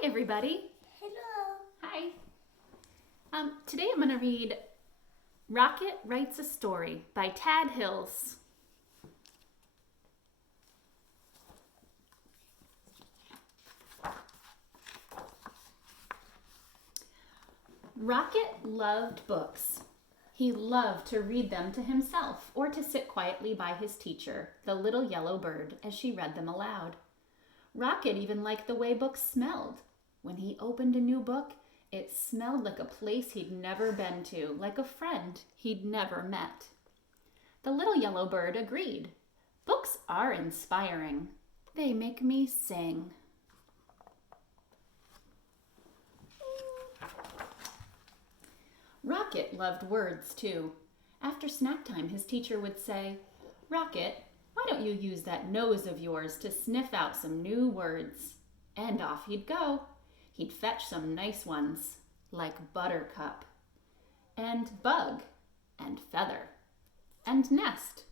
Hi, everybody. Hello. Hi. Today I'm going to read Rocket Writes a Story by Tad Hills. Rocket loved books. He loved to read them to himself or to sit quietly by his teacher, the little yellow bird, as she read them aloud. Rocket even liked the way books smelled. When he opened a new book, it smelled like a place he'd never been to, like a friend he'd never met. The little yellow bird agreed. Books are inspiring. They make me sing. Rocket loved words too. After snack time, his teacher would say, "Rocket, why don't you use that nose of yours to sniff out some new words?" And off he'd go. He'd fetch some nice ones, like buttercup, and bug, and feather, and nest.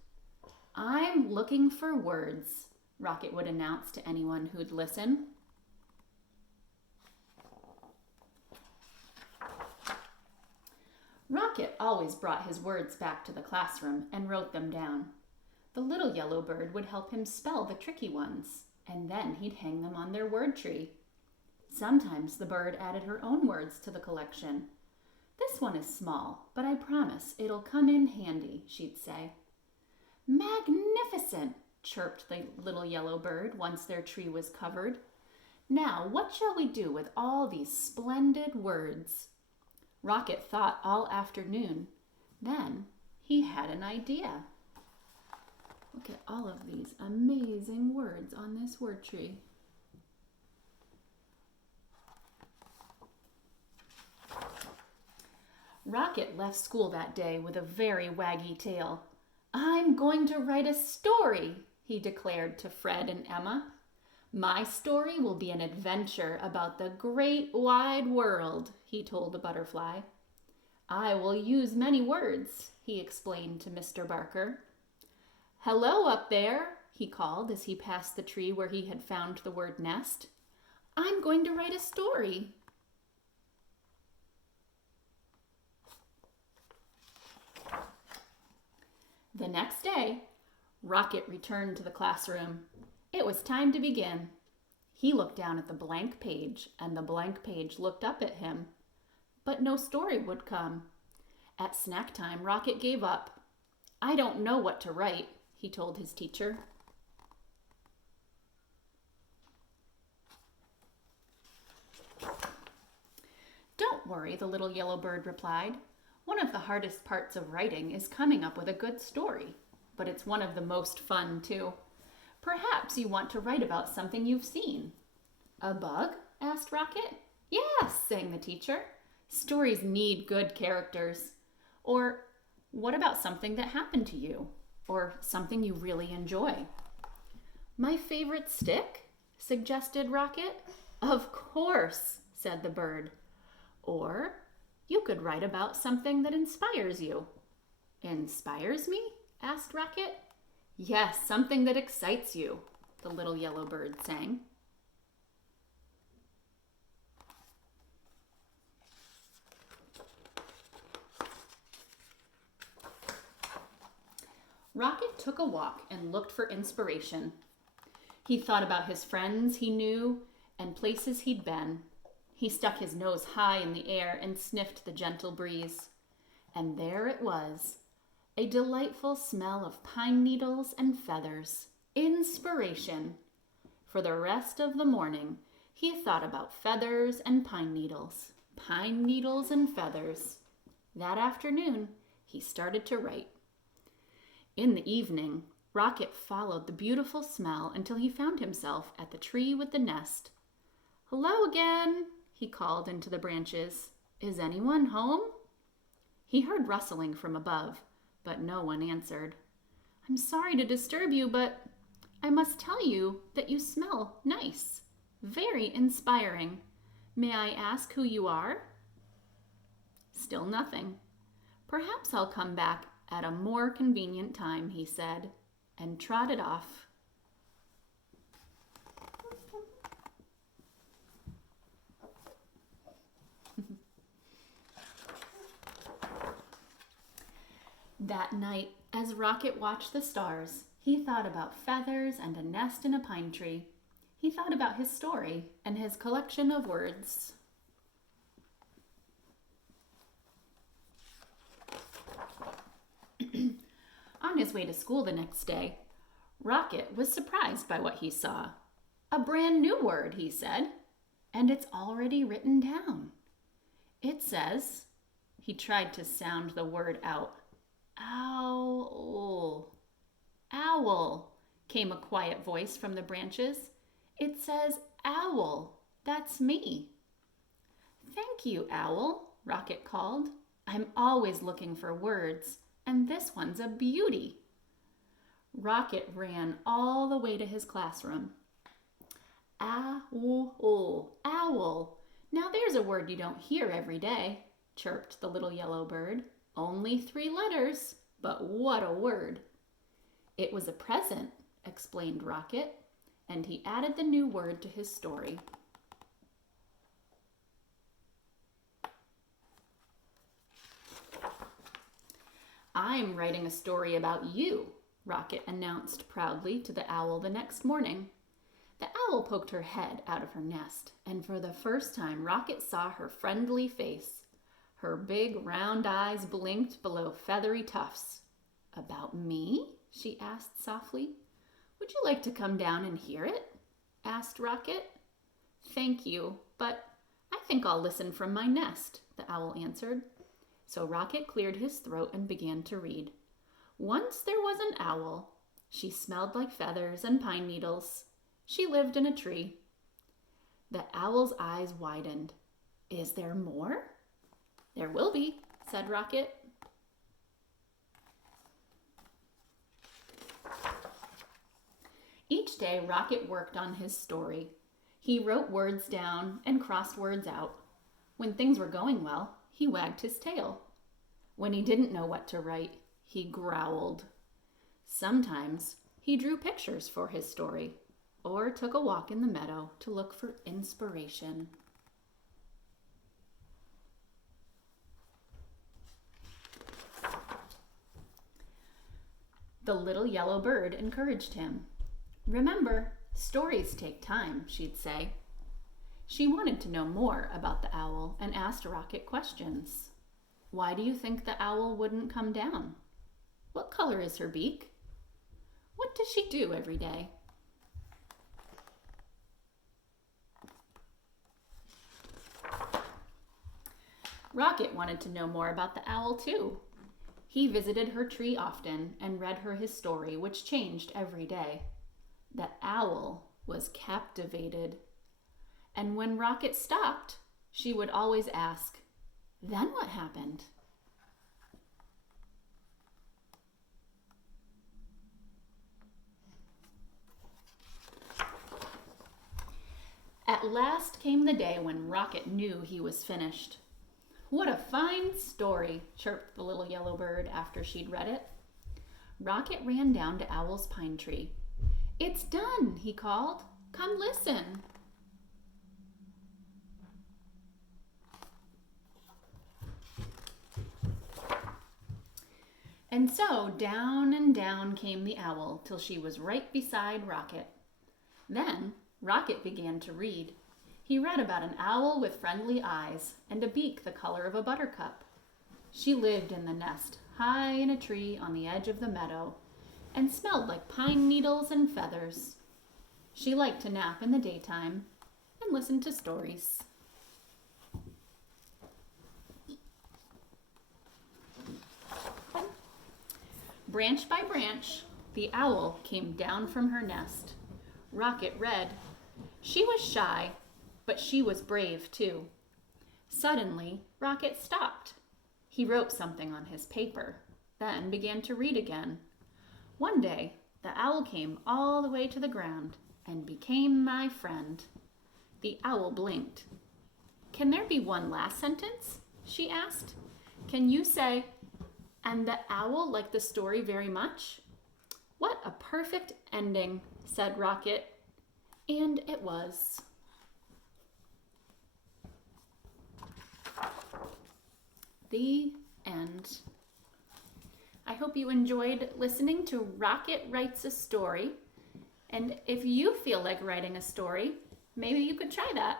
"I'm looking for words," Rocket would announce to anyone who'd listen. Rocket always brought his words back to the classroom and wrote them down. The little yellow bird would help him spell the tricky ones, and then he'd hang them on their word tree. Sometimes the bird added her own words to the collection. "This one is small, but I promise it'll come in handy," she'd say. "Magnificent!" chirped the little yellow bird once their tree was covered. "Now, what shall we do with all these splendid words?" Rocket thought all afternoon. Then he had an idea. Look at all of these amazing words on this word tree. Rocket left school that day with a very waggy tail. "I'm going to write a story," he declared to Fred and Emma. "My story will be an adventure about the great wide world," he told the butterfly. "I will use many words," he explained to Mr. Barker. "Hello up there," he called as he passed the tree where he had found the word nest. "I'm going to write a story." The next day, Rocket returned to the classroom. It was time to begin. He looked down at the blank page, and the blank page looked up at him. But no story would come. At snack time, Rocket gave up. "I don't know what to write," he told his teacher. "Don't worry," the little yellow bird replied. "One of the hardest parts of writing is coming up with a good story, but it's one of the most fun too. Perhaps you want to write about something you've seen." "A bug?" asked Rocket. "Yes," sang the teacher. "Stories need good characters." Or, "What about something that happened to you? Or something you really enjoy?" "My favorite stick?" suggested Rocket. "Of course," said the bird. Or, "You could write about something that inspires you." "Inspires me?" asked Rocket. "Yes, something that excites you," the little yellow bird sang. Rocket took a walk and looked for inspiration. He thought about his friends he knew and places he'd been. He stuck his nose high in the air and sniffed the gentle breeze. And there it was, a delightful smell of pine needles and feathers. Inspiration! For the rest of the morning, he thought about feathers and pine needles and feathers. That afternoon, he started to write. In the evening, Rocket followed the beautiful smell until he found himself at the tree with the nest. "Hello again," he called into the branches. "Is anyone home?" He heard rustling from above, but no one answered. "I'm sorry to disturb you, but I must tell you that you smell nice. Very inspiring. May I ask who you are?" Still nothing. "Perhaps I'll come back at a more convenient time," he said, and trotted off. That night, as Rocket watched the stars, he thought about feathers and a nest in a pine tree. He thought about his story and his collection of words. On his way to school the next day, Rocket was surprised by what he saw. A brand new word, he said, and it's already written down. It says, he tried to sound the word out. Owl. Owl, came a quiet voice from the branches. It says owl. That's me. Thank you, Owl, Rocket called. I'm always looking for words, and this one's a beauty. Rocket ran all the way to his classroom. Owl, owl. Now there's a word you don't hear every day, chirped the little yellow bird. Only 3 letters, but what a word. It was a present, explained Rocket, and he added the new word to his story. I'm writing a story about you, Rocket announced proudly to the owl the next morning. The owl poked her head out of her nest, and for the first time Rocket saw her friendly face. Her big round eyes blinked below feathery tufts. About me? She asked softly. Would you like to come down and hear it? Asked Rocket. Thank you, but I think I'll listen from my nest, the owl answered. So Rocket cleared his throat and began to read. Once there was an owl. She smelled like feathers and pine needles. She lived in a tree. The owl's eyes widened. Is there more? There will be, said Rocket. Each day, Rocket worked on his story. He wrote words down and crossed words out. When things were going well, he wagged his tail. When he didn't know what to write, he growled. Sometimes he drew pictures for his story or took a walk in the meadow to look for inspiration. The little yellow bird encouraged him. Remember, stories take time, she'd say. She wanted to know more about the owl and asked Rocket questions. Why do you think the owl wouldn't come down? What color is her beak? What does she do every day? Rocket wanted to know more about the owl too. He visited her tree often and read her his story, which changed every day. The owl was captivated. And when Rocket stopped, she would always ask, "Then what happened?" At last came the day when Rocket knew he was finished. What a fine story, chirped the little yellow bird after she'd read it. Rocket ran down to Owl's pine tree. It's done, he called. Come listen. And so down and down came the owl till she was right beside Rocket. Then Rocket began to read. He read about an owl with friendly eyes and a beak the color of a buttercup. She lived in the nest, high in a tree on the edge of the meadow, and smelled like pine needles and feathers. She liked to nap in the daytime and listen to stories. Branch by branch, the owl came down from her nest. Rocket read. She was shy, but she was brave too. Suddenly, Rocket stopped. He wrote something on his paper, then began to read again. One day, the owl came all the way to the ground and became my friend. The owl blinked. Can there be one last sentence? She asked. Can you say, and the owl liked the story very much? What a perfect ending, said Rocket. And it was. The end. I hope you enjoyed listening to Rocket Writes a Story. And if you feel like writing a story, maybe you could try that.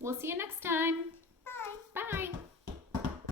We'll see you next time. Bye. Bye.